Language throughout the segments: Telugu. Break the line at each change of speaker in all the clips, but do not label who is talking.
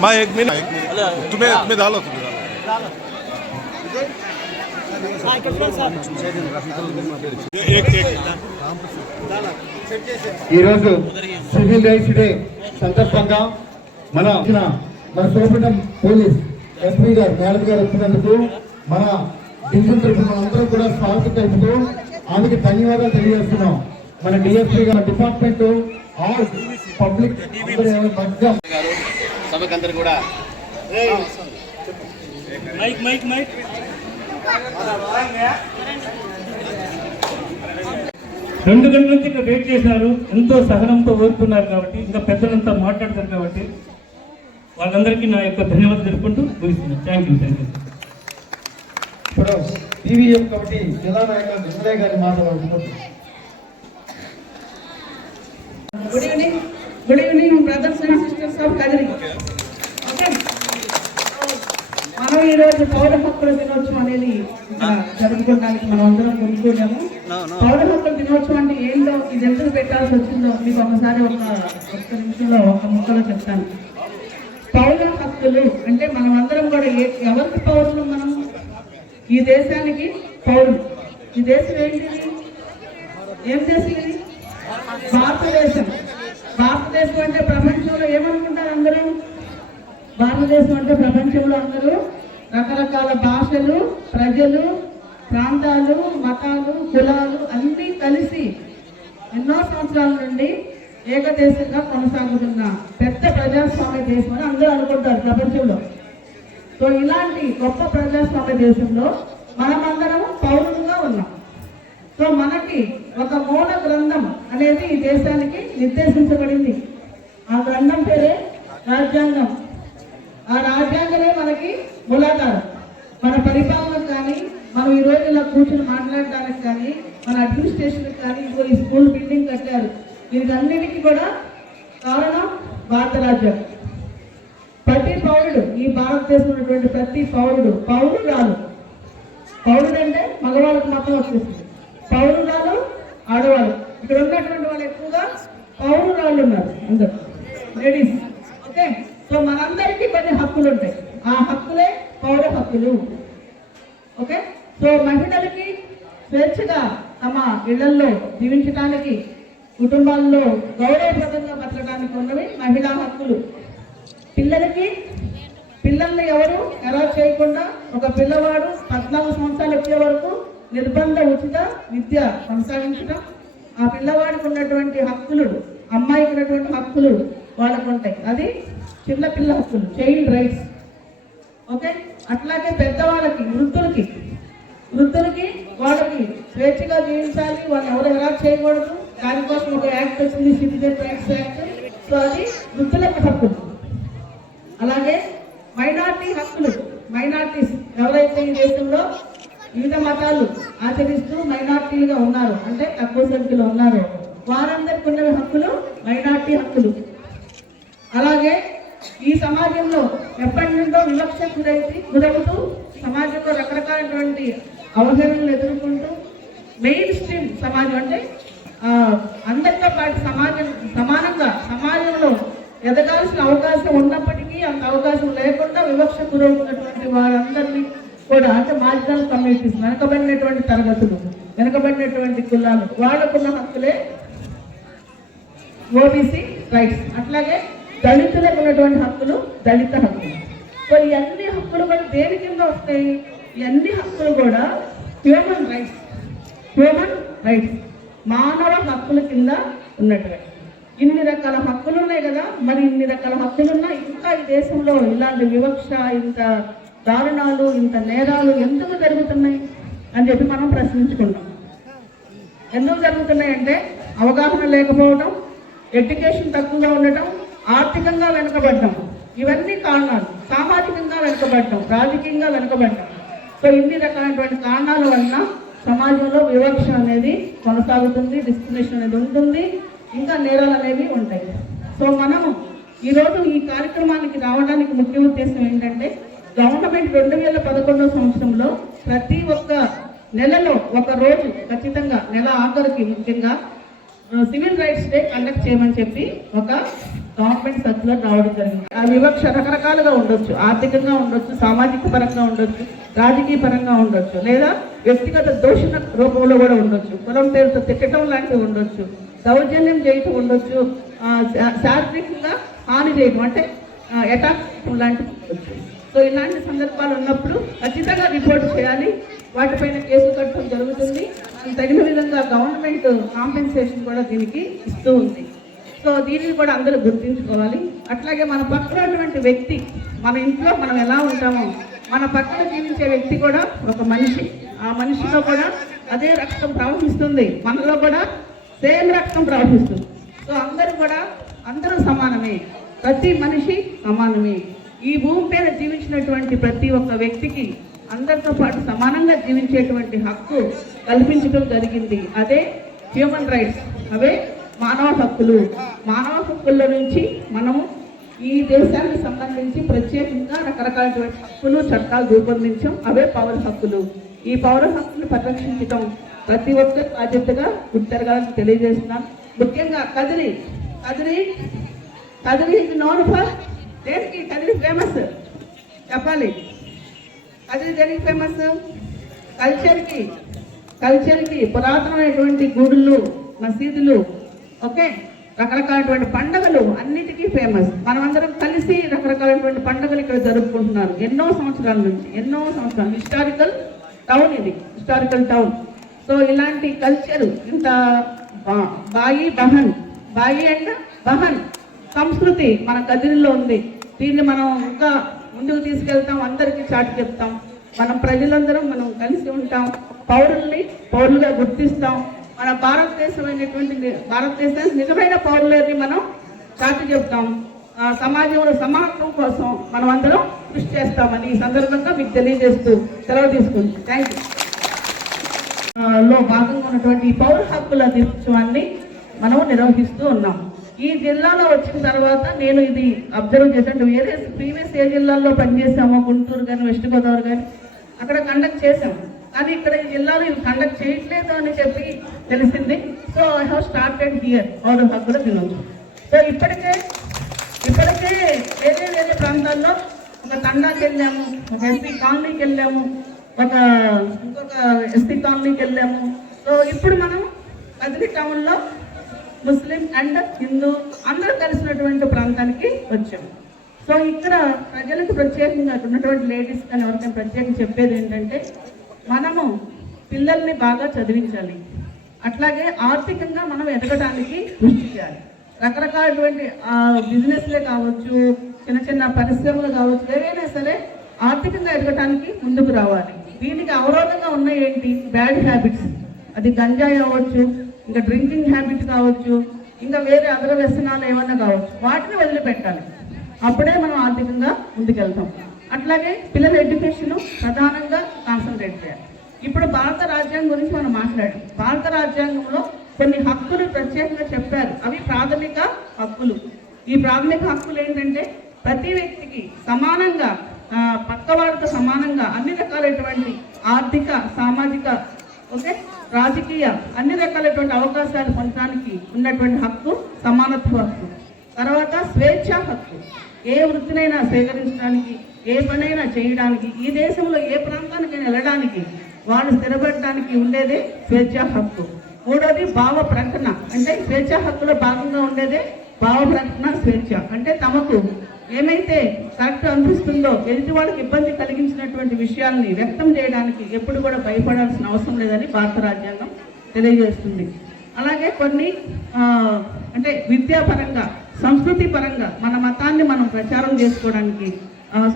मैं एक मिनट एक मिनट तुम्हें तुम्हें डालो तुम्हें डालो एक एक
ఈరోజు సివిల్ రైట్స్ డే సందర్భంగా మన ఇచ్చిన మన సోపటం పోలీస్ ఎస్పీ గారు మేడం గారు వచ్చినందుకు మన డివిజన్ తరఫున మనందరం కూడా స్వాగతం తెలుపుతూ ఆమెకి ధన్యవాదాలు తెలియజేస్తున్నాం మన డిఎస్పీ గారు డిపార్ట్మెంట్ ఆల్ పబ్లిక్ అందరూ మధ్య
గారు సభకందరు కూడా.
రెండు గంటల నుంచి ఇక్కడ వెయిట్ చేశారు. ఎంతో సహనంతో ఓర్పున్నారు కాబట్టి ఇంకా పెద్దలంతా మాట్లాడతారు కాబట్టి వాళ్ళందరికీ నా యొక్క ధన్యవాదాలు తెలుపుకుంటూ ముగిస్తున్నాను. థ్యాంక్ యూ థ్యాంక్ యూ
ఇప్పుడు టీవీఎం కమిటీ జిల్లా నాయకులు గారి మాట్లాడుతున్నారు
good evening good evening brothers and sisters of Kadiri okay మనం ఈరోజు పౌర హక్కుల దినోత్సవం అనేది జరుపుకోవడానికి మనం అందరం కొనుక్కోలేము పౌర హక్కుల దినోత్సవం అంటే ఏంటో ఇది ఎందుకు పెట్టాల్సి వచ్చిందో మీకు ఒకసారి ఒక ఒక్క నిమిషంలో ఒక ముక్కలో చెప్తాను. పౌర హక్కులు అంటే మనం అందరం కూడా ఏ- ఎవరికి పౌరులు మనం? ఈ దేశానికి పౌరులు. ఈ దేశం ఏంటిది? ఏం దేశం ఇది? భారతదేశం. భారతదేశం అంటే ప్రపంచంలో ఏమనుకుంటారు అందరూ? భారతదేశం అంటే ప్రపంచంలో అందరూ రకరకాల భాషలు ప్రజలు ప్రాంతాలు మతాలు కులాలు అన్నీ కలిసి ఎన్నో సంవత్సరాల నుండి ఏకదేశంగా కొనసాగుతున్న పెద్ద ప్రజాస్వామ్య దేశం అని అందరూ అనుకుంటారు ప్రపంచంలో. సో ఇలాంటి గొప్ప ప్రజాస్వామ్య దేశంలో మనమందరం పౌరులుగా ఉన్నాం. సో మనకి ఒక మూల గ్రంథం అనేది ఈ దేశానికి నిర్దేశించబడింది. ఆ గ్రంథం పేరే రాజ్యాంగం. ఆ రాజ్యాంగమే మనకి మూలాధారం. మన పరిపాలనకు కానీ మనం ఈ రోజు ఇలా కూర్చొని మాట్లాడడానికి కానీ మన అడ్మినిస్ట్రేషన్కి కానీ ఇప్పుడు ఈ స్కూల్ బిల్డింగ్ కట్టారు. వీటన్నిటికీ కూడా కారణం భారత రాజ్యం. ప్రతి పౌరుడు ఈ భారతదేశంలో ఉన్నటువంటి ప్రతి పౌరుడు పౌరురాలు. పౌరుడు అంటే మగవాళ్ళకి మాత్రం పౌరుడు రాను ఆడవాళ్ళు. ఇక్కడ ఉన్నటువంటి వాళ్ళు ఎక్కువగా పౌరురాళ్ళు ఉన్నారు అందరు. లేడీస్ ఓకే సో మనందరికీ కొన్ని హక్కులు ఉంటాయి ఆ హక్కులే పౌర హక్కులు. ఓకే సో మహిళలకి స్వేచ్ఛగా తమ ఇళ్ళల్లో జీవించడానికి కుటుంబాల్లో గౌరవప్రదంగా బతకడానికి ఉన్నవి మహిళా హక్కులు. పిల్లలకి పిల్లల్ని ఎవరు ఎలా చేయకుండా ఒక పిల్లవాడు పద్నాలుగు సంవత్సరాలు వచ్చే వరకు నిర్బంధ ఉచిత విద్య కొనసాగించడం ఆ పిల్లవాడికి ఉన్నటువంటి హక్కులు అమ్మాయికి ఉన్నటువంటి హక్కులు వాళ్ళకు ఉంటాయి అది చిన్న పిల్ల హక్కులు చైల్డ్ రైట్స్ ఓకే అట్లాగే పెద్దవాళ్ళకి వృద్ధులకి. వృద్ధులకి వాళ్ళకి స్వేచ్ఛగా జీవించాలి. వాళ్ళు ఎవరు ఎలా చేయకూడదు? దానికోసం ఒక యాక్ట్ వచ్చింది సిటిజన్ రైట్స్ యాక్ట్ సో అది వృద్ధులకు హక్కులు అలాగే మైనార్టీ హక్కులు. మైనార్టీస్ ఎవరైతే ఈ దేశంలో వివిధ మతాలు ఆచరిస్తూ మైనార్టీలుగా ఉన్నారు. అంటే తక్కువ సంఖ్యలో ఉన్నారు. వారందరికి ఉన్న హక్కులు మైనార్టీ హక్కులు. అలాగే ఈ సమాజంలో ఎప్పటి నుండో వివక్ష గురైతే గురవుతూ సమాజంలో రకరకాలైనటువంటి అవహేళనలు ఎదుర్కొంటూ మెయిన్ స్ట్రీమ్ సమాజం అంటే అందరితో పాటు సమాజం సమానంగా సమాజంలో ఎదగాల్సిన అవకాశం ఉన్నప్పటికీ అంత అవకాశం లేకుండా వివక్ష గురవుతున్నటువంటి వారందరినీ కూడా అంటే మార్జినల్ కమ్యూనిటీస్ వెనకబడినటువంటి తరగతులు వెనకబడినటువంటి కులాలు వాళ్ళకున్న హక్కులే ఓబీసీ రైట్స్ అట్లాగే దళితులకు ఉన్నటువంటి హక్కులు దళిత హక్కులు. సో ఈ అన్ని హక్కులు కూడా దేని కింద వస్తాయి? ఈ అన్ని హక్కులు కూడా హ్యూమన్ రైట్స్ హ్యూమన్ రైట్స్ మానవ హక్కుల కింద ఉన్నటువంటి ఇన్ని రకాల హక్కులు ఉన్నాయి కదా. మరి ఇన్ని రకాల హక్కులు ఉన్నా ఇంకా ఈ దేశంలో ఇలాంటి వివక్ష ఇంత దారుణాలు ఇంత నేరాలు ఎందుకు జరుగుతున్నాయి అని చెప్పి మనం ప్రశ్నించుకుంటాం. ఎందుకు జరుగుతున్నాయంటే అవగాహన లేకపోవడం ఎడ్యుకేషన్ తక్కువగా ఉండటం ఆర్థికంగా వెనుకబడటం. ఇవన్నీ కారణాలు. సామాజికంగా వెనుకబడటం రాజకీయంగా వెనుకబడటం. సో ఇన్ని రకాలైనటువంటి కారణాల వలన సమాజంలో వివక్ష అనేది కొనసాగుతుంది డిస్క్రిమినేషన్ అనేది ఉంటుంది ఇంకా నేరాలు అనేవి ఉంటాయి. సో మనము ఈరోజు ఈ కార్యక్రమానికి రావడానికి ముఖ్య ఉద్దేశం ఏంటంటే గవర్నమెంట్ రెండు వేల పదకొండవ సంవత్సరంలో ప్రతి ఒక్క నెలలో ఒక రోజు ఖచ్చితంగా నెల ఆఖరికి ముఖ్యంగా సివిల్ రైట్స్ డే కండక్ట్ చేయమని చెప్పి ఒక గవర్నమెంట్ సర్క్యులర్ రావడం జరిగింది. ఆ వివక్ష రకరకాలుగా ఉండొచ్చు. ఆర్థికంగా ఉండొచ్చు సామాజిక పరంగా ఉండొచ్చు రాజకీయ పరంగా ఉండొచ్చు లేదా వ్యక్తిగత దోషణ రూపంలో కూడా ఉండొచ్చు. కులం పేరుతో తిట్టడం లాంటివి ఉండొచ్చు. దౌర్జన్యం చేయటం ఉండొచ్చు. శారీరకంగా హాని చేయడం అంటే అటాక్ లాంటివి ఉండొచ్చు. సో ఇలాంటి సందర్భాలు ఉన్నప్పుడు ఖచ్చితంగా రిపోర్ట్ చేయాలి. వాటిపైన కేసు కట్టడం జరుగుతుంది. తగిన విధంగా గవర్నమెంట్ కాంపెన్సేషన్ కూడా దీనికి ఇస్తూ ఉంది. సో దీనిని కూడా అందరూ గుర్తుంచుకోవాలి. అట్లాగే మన పక్కన వ్యక్తి మన ఇంట్లో మనం ఎలా ఉంటామో మన పక్కన జీవించే వ్యక్తి కూడా ఒక మనిషి. ఆ మనిషిలో కూడా అదే రక్తం ప్రవహిస్తుంది. మనలో కూడా సేమ్ రక్తం ప్రవహిస్తుంది. సో అందరూ కూడా అందరూ సమానమే. ప్రతి మనిషి సమానమే. ఈ భూమి పైన జీవించినటువంటి ప్రతి ఒక్క వ్యక్తికి అందరితో పాటు సమానంగా జీవించేటువంటి హక్కు కల్పించడం జరిగింది. అదే హ్యూమన్ రైట్స్ అవే మానవ హక్కులు. మానవ హక్కుల నుంచి మనము ఈ దేశానికి సంబంధించి ప్రత్యేకంగా రకరకాలైనటువంటి హక్కులు చట్టాలు రూపొందించాం. అవే పౌర హక్కులు. ఈ పౌర హక్కులు పరిరక్షించడం ప్రతి ఒక్కరి బాధ్యతగా గుర్తెరగాలని తెలియజేస్తున్నాను. ముఖ్యంగా కదిరి. కదిరి. కదిరి ఇది నోన్ ఫర్ దేనికి కదిరి ఫేమస్ చెప్పాలి. కదిరి దేనికి ఫేమస్ కల్చర్కి కల్చర్కి పురాతనమైనటువంటి గుడులు మసీదులు ఓకే? రకరకాలటువంటి పండుగలు అన్నిటికీ ఫేమస్ మనమందరం కలిసి రకరకాలైనటువంటి పండుగలు ఇక్కడ జరుపుకుంటున్నారు ఎన్నో సంవత్సరాల నుంచి ఎన్నో సంవత్సరాలు. హిస్టారికల్ టౌన్ ఇది. హిస్టారికల్ టౌన్ సో ఇలాంటి కల్చర్ ఇంత బాయి బహన్. బాయి అండ్ బహన్. సంస్కృతి మన కదిరిలో ఉంది. దీన్ని మనం ఇంకా ముందుకు తీసుకెళ్తాం అందరికీ చాటి చెప్తాం. మనం ప్రజలందరం మనం కలిసి ఉంటాం. పౌరుల్ని పౌరులుగా గుర్తిస్తాం. మన భారతదేశమైనటువంటి ని- భారతదేశానికి నిజమైన పౌరులని మనం చాటి చెప్తాం. సమాజంలో సమానత్వం కోసం మనం అందరం కృషి చేస్తామని ఈ సందర్భంగా మీకు తెలియజేస్తూ సెలవు తీసుకుంటాం థ్యాంక్ యూ లో భాగంగా ఉన్నటువంటి పౌర హక్కుల దినోత్సవాన్ని మనం నిర్వహిస్తూ ఉన్నాం. ఈ జిల్లాలో వచ్చిన తర్వాత నేను ఇది అబ్జర్వ్ చేశాను. వేరే ప్రీవియస్ ఏ జిల్లాల్లో పనిచేసామో గుంటూరు కానీ వెస్ట్ గోదావరి కానీ అక్కడ కండక్ట్ చేసాం కానీ ఇక్కడ ఈ జిల్లాలో ఇవి కండక్ట్ చేయట్లేదు అని చెప్పి తెలిసింది. So I have started here పౌర హక్కుల దినోత్సవం సో ఇప్పటికే ఇప్పటికే వేరే వేరే ప్రాంతాల్లో ఒక తండాకి వెళ్ళాము ఒక ఎస్పీ కాలనీకి వెళ్ళాము ఒక ఇంకొక ఎస్పీ కాలనీకి వెళ్ళాము. సో ఇప్పుడు మనం కదిరి టౌన్లో ముస్లిం అండ్ హిందూ అందరూ కలిసినటువంటి ప్రాంతానికి వచ్చాము సో ఇక్కడ ప్రజలకు ప్రత్యేకంగా ఉన్నటువంటి లేడీస్ కానీ ఎవరికైనా ప్రత్యేకంగా చెప్పేది ఏంటంటే మనము పిల్లల్ని బాగా చదివించాలి. అట్లాగే ఆర్థికంగా మనం ఎదగడానికి కృషి చేయాలి. రకరకాలటువంటి బిజినెస్లే కావచ్చు చిన్న చిన్న పరిశ్రమలు కావచ్చు ఏవైనా సరే ఆర్థికంగా ఎదగటానికి ముందుకు రావాలి. దీనికి అవరోధంగా ఉన్న ఏంటి? Bad habits. అది గంజాయి అవ్వచ్చు ఇంకా డ్రింకింగ్ హ్యాబిట్ కావచ్చు ఇంకా వేరే అదర వ్యసనాలు ఏమన్నా కావచ్చు వాటిని వదిలిపెట్టాలి. అప్పుడే మనం ఆర్థికంగా ముందుకెళ్తాం. అట్లాగే పిల్లల ఎడ్యుకేషన్ ప్రధానంగా కాన్సన్ట్రేట్ చేయాలి. ఇప్పుడు భారత రాజ్యాంగం గురించి మనం మాట్లాడాం. భారత రాజ్యాంగంలో కొన్ని హక్కులు ప్రత్యేకంగా చెప్పారు. అవి ప్రాథమిక హక్కులు. ఈ ప్రాథమిక హక్కులు ఏంటంటే ప్రతి వ్యక్తికి సమానంగా ఆ, పక్కవారితో సమానంగా అన్ని రకాలైనటువంటి ఆర్థిక సామాజిక ఓకే? రాజకీయ అన్ని రకాలైనటువంటి అవకాశాలు పొందడానికి ఉన్నటువంటి హక్కు సమానత్వ హక్కు. తర్వాత స్వేచ్ఛ హక్కు. ఏ వృత్తినైనా స్వీకరించడానికి ఏ పనైనా చేయడానికి ఈ దేశంలో ఏ ప్రాంతానికైనా వెళ్ళడానికి వాళ్ళు స్థిరపడడానికి ఉండేదే స్వేచ్ఛ హక్కు. మూడోది భావ ప్రకటన. అంటే స్వేచ్ఛ హక్కులో భాగంగా ఉండేదే భావ ప్రకటన స్వేచ్ఛ. అంటే తమకు ఏమైతే కరెక్ట్ అనిపిస్తుందో ఎదుటి వాళ్ళకి ఇబ్బంది కలిగించినటువంటి విషయాల్ని వ్యక్తం చేయడానికి ఎప్పుడు కూడా భయపడాల్సిన అవసరం లేదని భారత రాజ్యాంగం తెలియజేస్తుంది. అలాగే కొన్ని అంటే విద్యాపరంగా సంస్కృతి పరంగా మన మతాన్ని మనం ప్రచారం చేసుకోవడానికి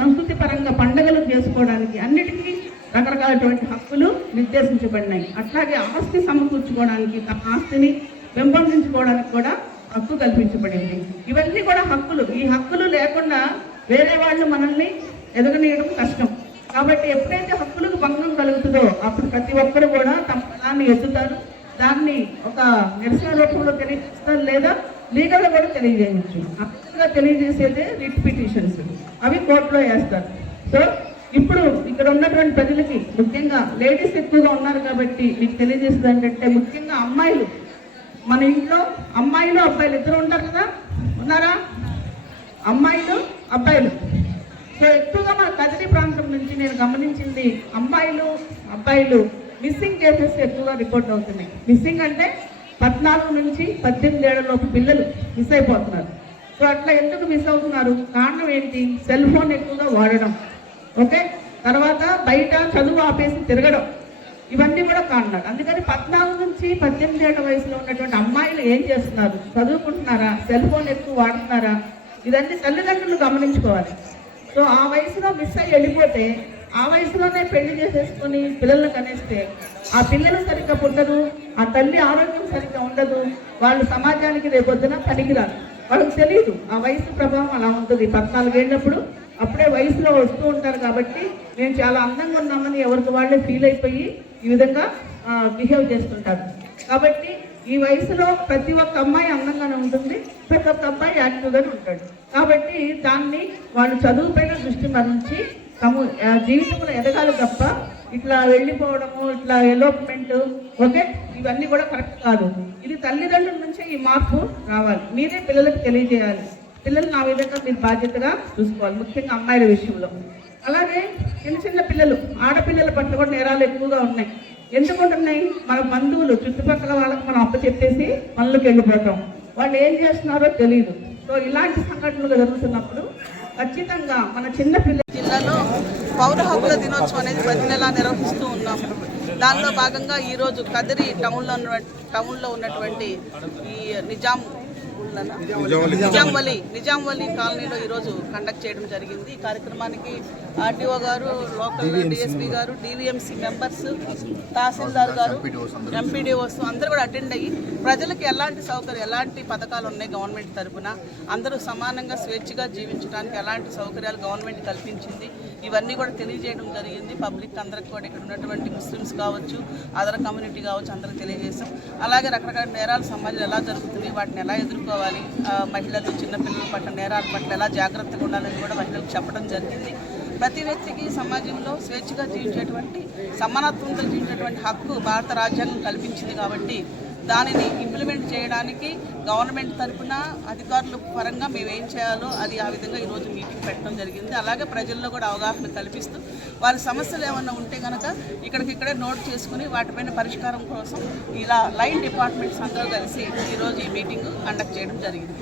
సంస్కృతి పరంగా పండుగలు చేసుకోవడానికి అన్నిటికీ రకరకాలటువంటి హక్కులు నిర్దేశించబడినాయి. అట్లాగే ఆస్తి సమకూర్చుకోవడానికి తమ ఆస్తిని పెంపొందించుకోవడానికి కూడా హక్కు కల్పించబడింది. ఇవన్నీ కూడా హక్కులు. ఈ హక్కులు లేకుండా వేరే వాళ్ళు మనల్ని ఎదగనీయడం కష్టం. కాబట్టి ఎప్పుడైతే హక్కులకు భంగం కలుగుతుందో అప్పుడు ప్రతి ఒక్కరు కూడా తమ పదాన్ని ఎత్తుతారు. దాన్ని ఒక నిరసన రూపంలో తెలియజేస్తారు లేదా లీగల్గా కూడా తెలియజేయచ్చు. అక్కడ తెలియజేసేదే రిట్ పిటిషన్స్. అవి కోర్టులో వేస్తారు. సో ఇప్పుడు ఇక్కడ ఉన్నటువంటి ప్రజలకి ముఖ్యంగా లేడీస్ ఎక్కువగా ఉన్నారు కాబట్టి మీకు తెలియజేసేది ఏంటంటే ముఖ్యంగా అమ్మాయిలు. మన ఇంట్లో అమ్మాయిలు అబ్బాయిలు ఇద్దరు ఉంటారు కదా? ఉన్నారా? అమ్మాయిలు అబ్బాయిలు. సో ఎక్కువగా మన కదిరి ప్రాంతం నుంచి నేను గమనించింది అమ్మాయిలు అబ్బాయిలు. మిస్సింగ్ కేసెస్ ఎక్కువగా రిపోర్ట్ అవుతున్నాయి. మిస్సింగ్ అంటే పద్నాలుగు నుంచి పద్దెనిమిది ఏళ్ళలోపు పిల్లలు మిస్ అయిపోతున్నారు. సో అట్లా ఎందుకు మిస్ అవుతున్నారు? కారణం ఏంటి? సెల్ ఫోన్ ఎక్కువగా వాడడం. ఓకే తర్వాత బయట చదువు ఆపేసి తిరగడం. ఇవన్నీ కూడా కారణాలు అందుకని పద్నాలుగు నుంచి పద్దెనిమిది ఏళ్ళ వయసులో ఉన్నటువంటి అమ్మాయిలు ఏం చేస్తున్నారు? చదువుకుంటున్నారా? సెల్ ఫోన్ ఎక్కువ వాడుతున్నారా? ఇదన్నీ తల్లిదండ్రులు గమనించుకోవాలి. సో ఆ వయసులో మిస్ అయ్యి వెళ్ళిపోతే ఆ వయసులోనే పెళ్ళి చేసేసుకొని పిల్లలను కనేస్తే ఆ పిల్లలు సరిగ్గా పుట్టరు ఆ తల్లి ఆరోగ్యం సరిగ్గా ఉండదు వాళ్ళు సమాజానికి రేపొద్దున పనికిరారు. వాళ్ళకి తెలియదు ఆ వయసు ప్రభావం అలా ఉంటుంది. పద్నాలుగేళ్ళప్పుడు అప్పుడే వయసులో వస్తూ ఉంటారు కాబట్టి మేము చాలా అందంగా ఉన్నామని ఎవరికి వాళ్ళే ఫీల్ అయిపోయి ఈ విధంగా బిహేవ్ చేస్తుంటారు. కాబట్టి ఈ వయసులో ప్రతి ఒక్క అమ్మాయి అందంగానే ఉంటుంది ప్రతి ఒక్క అబ్బాయి యాక్టివ్గానే ఉంటాడు. కాబట్టి దాన్ని వాళ్ళు చదువుపైన దృష్టి మరించి తమ ఆ, జీవితంలో ఎదగాలి తప్ప ఇట్లా వెళ్ళిపోవడము ఇట్లా ఎలోప్మెంట్ ఓకే ఇవన్నీ కూడా కరెక్ట్ కాదు. ఇది తల్లిదండ్రుల నుంచే ఈ మార్పు రావాలి. మీరే పిల్లలకు తెలియజేయాలి. పిల్లలు నా విధంగా మీరు బాధ్యతగా చూసుకోవాలి ముఖ్యంగా అమ్మాయిల విషయంలో. అలాగే చిన్న చిన్న పిల్లలు ఆడపిల్లల పట్ల కూడా నేరాలు ఎక్కువగా ఉన్నాయి. ఎందుకుంటున్నాయి? మన బంధువులు చుట్టుపక్కల వాళ్ళకి మనం అప్పచెప్పేసి పనులకు వెళ్ళిపోతాం. వాళ్ళు ఏం చేస్తున్నారో తెలియదు సో ఇలాంటి సంఘటనలు జరుగుతున్నప్పుడు ఖచ్చితంగా మన చిన్న పిల్ల
జిల్లాలో పౌర హక్కుల దినోత్సవం అనేది ప్రతి నెలా నిర్వహిస్తూ ఉన్నాము దానిలో భాగంగా ఈరోజు కదిరి టౌన్లో ఉన్న టౌన్లో ఉన్నటువంటి ఈ నిజాం నిజాంవలి నిజాంవలి కాలనీలో ఈరోజు కండక్ట్ చేయడం జరిగింది. ఈ కార్యక్రమానికి ఆర్టీఓ గారు లోకల్ డిఎస్పీ గారు డివిఎంసీ మెంబర్స్ తహసీల్దార్ గారు ఎంపీడీఓస్ అందరూ కూడా అటెండ్ అయ్యి ప్రజలకు ఎలాంటి సౌకర్యం ఎలాంటి పథకాలు ఉన్నాయి గవర్నమెంట్ తరపున? అందరూ సమానంగా స్వేచ్ఛగా జీవించడానికి ఎలాంటి సౌకర్యాలు గవర్నమెంట్ కల్పించింది? ఇవన్నీ కూడా తెలియజేయడం జరిగింది. పబ్లిక్ అందరికి కూడా ఇక్కడ ఉన్నటువంటి ముస్లిమ్స్ కావచ్చు అదర్ కమ్యూనిటీ కావచ్చు అందరికి తెలియజేసాం అలాగే రకరకాల నేరాలు సమాజంలో ఎలా జరుగుతుంది వాటిని ఎలా ఎదుర్కోవాలి మహిళలు చిన్నపిల్లల పట్ల నేరాల పట్ల ఎలా జాగ్రత్తగా ఉండాలని కూడా మహిళలకు చెప్పడం జరిగింది. ప్రతి వ్యక్తికి సమాజంలో స్వేచ్ఛగా జీవించేటువంటి సమానత్వంతో జీవించేటువంటి హక్కు భారత రాజ్యాంగం కల్పించింది కాబట్టి దానిని ఇంప్లిమెంట్ చేయడానికి గవర్నమెంట్ తరఫున అధికారుల పరంగా మేము ఏం చేయాలో అది ఆ విధంగా ఈరోజు మీటింగ్ పెట్టడం జరిగింది. అలాగే ప్రజల్లో కూడా అవగాహన కల్పిస్తూ వారి సమస్యలు ఏమైనా ఉంటే కనుక ఇక్కడికిక్కడే నోట్ చేసుకుని వాటిపైన పరిష్కారం కోసం ఇలా లైన్ డిపార్ట్మెంట్స్ అందరూ కలిసి ఈరోజు ఈ మీటింగ్ కండక్ట్ చేయడం జరిగింది.